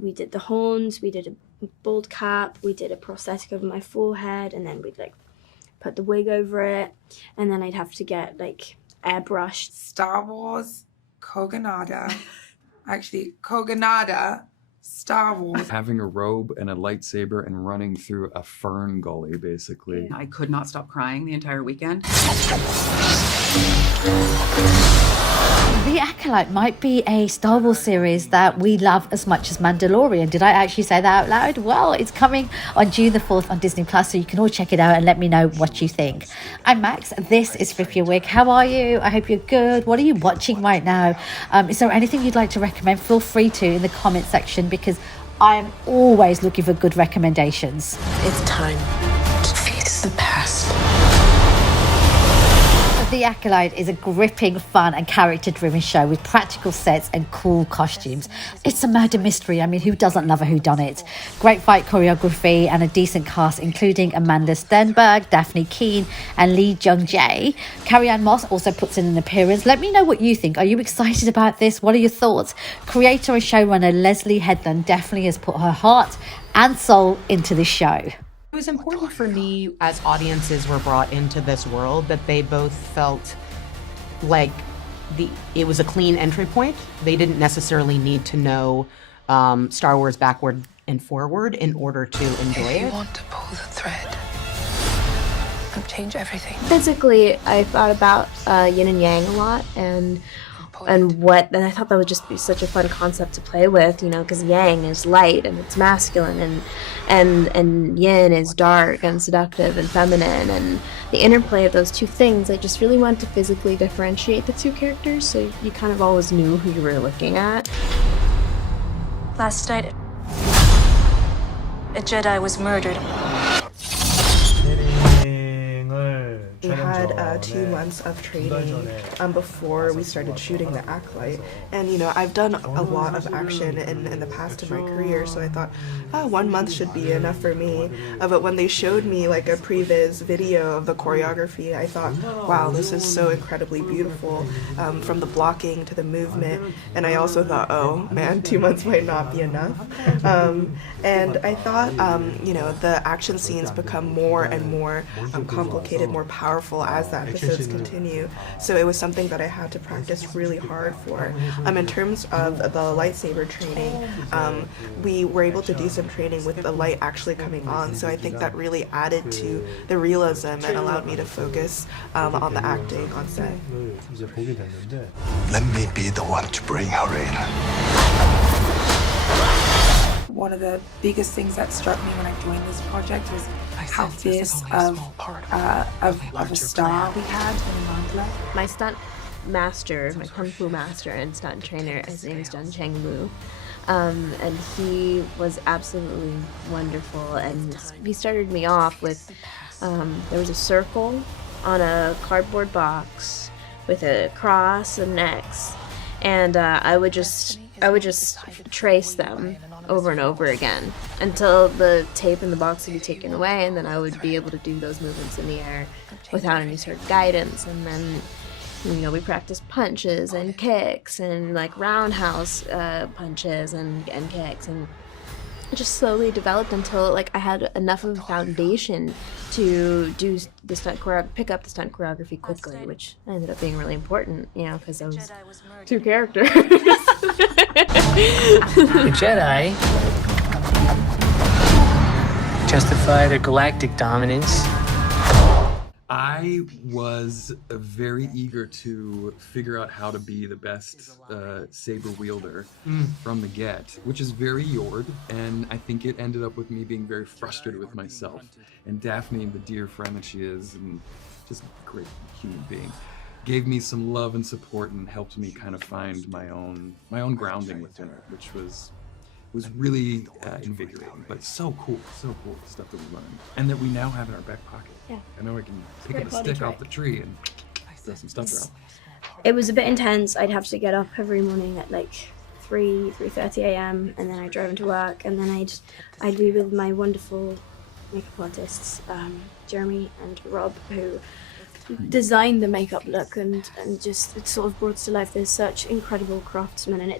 We did the horns, we did a bald cap, we did a prosthetic over my forehead, and then we'd like put the wig over it, and then I'd have to get like airbrushed. Star Wars, Koganada, actually Koganada, Star Wars. Having a robe and a lightsaber and running through a fern gully, basically. I could not stop crying the entire weekend. The Acolyte might be a Star Wars series that we love as much as Mandalorian. Did I actually say that out loud? Well, it's coming on June the 4th on Disney Plus, so you can all check it out and let me know what you think. I'm Max. This is Flip Your Wig. How are you? I hope you're good. What are you watching right now? Is there anything you'd like to recommend? Feel free to in the comment section, because I am always looking for good recommendations. It's time to face the past. The Acolyte is a gripping, fun and character-driven show with practical sets and cool costumes. It's a murder mystery. I mean, who doesn't love a whodunit? Great fight choreography and a decent cast, including Amanda Stenberg, Daphne Keane and Lee Jung-jae. Carrie-Anne Moss also puts in an appearance. Let me know what you think. Are you excited about this? What are your thoughts? Creator and showrunner Leslye Headland definitely has put her heart and soul into this show. It was important for me, as audiences were brought into this world, that they both felt like it was a clean entry point. They didn't necessarily need to know Star Wars backward and forward in order to enjoy it. If you want to pull the thread, it'll change everything. Physically, I thought about yin and yang a lot, and I thought that would just be such a fun concept to play with, you know, because yang is light and it's masculine, and yin is dark and seductive and feminine, and the interplay of those two things, I just really wanted to physically differentiate the two characters, so you kind of always knew who you were looking at. Last night, a Jedi was murdered. We had 2 months of training before we started shooting the Acolyte, and you know, I've done a lot of action in the past in my career, so I thought 1 month should be enough for me. But when they showed me like a previs video of the choreography, I thought, wow, this is so incredibly beautiful, from the blocking to the movement. And I also thought, oh man, 2 months might not be enough. And I thought, you know, the action scenes become more and more complicated, more powerful as the episodes continue. So it was something that I had to practice really hard for. In terms of the lightsaber training, we were able to do some training with the light actually coming on. So I think that really added to the realism and allowed me to focus on the acting on set. Let me be the one to bring her in. One of the biggest things that struck me when I joined this project was how fierce of a star we had in Mandalay. My stunt master, my kung fu master and stunt trainer, his name is Jun Cheng Wu, and he was absolutely wonderful, and he started me off with, there was a circle on a cardboard box with a cross and an X, and I would just trace them over and over again until the tape in the box would be taken away, and then I would be able to do those movements in the air without any sort of guidance. And then, you know, we practiced punches and kicks and like roundhouse punches and kicks, and it just slowly developed until like I had enough of a foundation to do the pick up the stunt choreography quickly, which ended up being really important, you know, because I was two characters. The Jedi justify their galactic dominance. I was very eager to figure out how to be the best saber wielder from the get, which is very Yord, and I think it ended up with me being very frustrated with myself. And Daphne, the dear friend that she is, and just a great human being, gave me some love and support and helped me kind of find my own grounding within it, which was really invigorating, but so cool the stuff that we learned and that we now have in our back pocket. Yeah. I know I can pick up a stick off the tree and throw some stuff around. It was a bit intense. I'd have to get up every morning at like 3:30 a.m. and then I'd drive into work, and then I'd be with my wonderful makeup artists, Jeremy and Rob, who designed the makeup look and just it sort of brought to life. There's such incredible craftsmen, and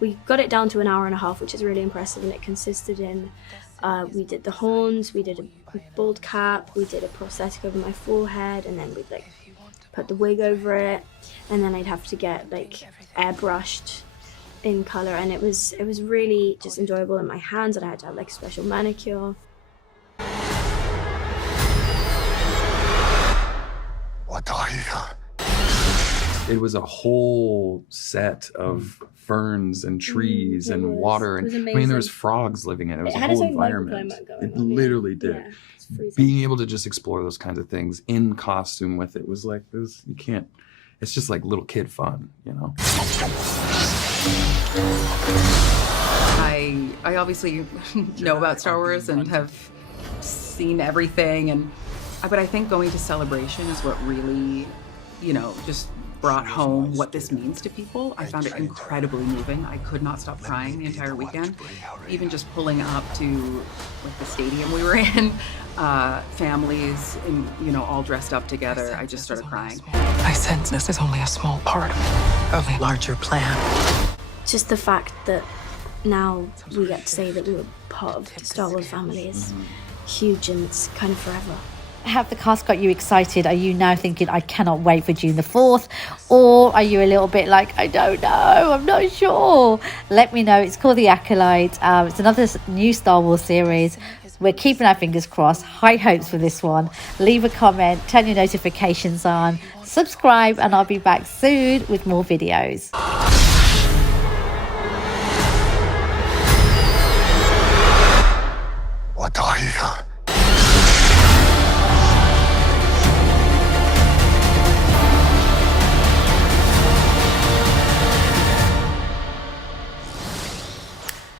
we got it down to an hour and a half, which is really impressive, and it consisted in we did the horns, we did a bald cap, we did a prosthetic over my forehead, and then we'd like put the wig over it, and then I'd have to get like airbrushed in color, and it was really just enjoyable in my hands, and I had to have like a special manicure. It was a whole set of ferns and trees and water, and I mean, there was frogs living in it. It was a whole environment. It literally did. Yeah, being able to just explore those kinds of things in costume with it was like, you can't, it's just like little kid fun, you know? I obviously know about Star Wars and have seen everything, but I think going to Celebration is what really, just brought home what this means to people. I found it incredibly moving. I could not stop crying the entire weekend. Even just pulling up to the stadium we were in, families and all dressed up together, I just started crying. I sense this is only a small part of a larger plan. Just the fact that now we get to say that we were part of the Star Wars family is huge, and it's kind of forever. Have the cast got you excited? Are you now thinking, I cannot wait for June the 4th? Or are you a little bit like, I don't know, I'm not sure? Let me know. It's called The Acolyte. It's another new Star Wars series. We're keeping our fingers crossed. High hopes for this one. Leave a comment, turn your notifications on, subscribe, and I'll be back soon with more videos. What are you?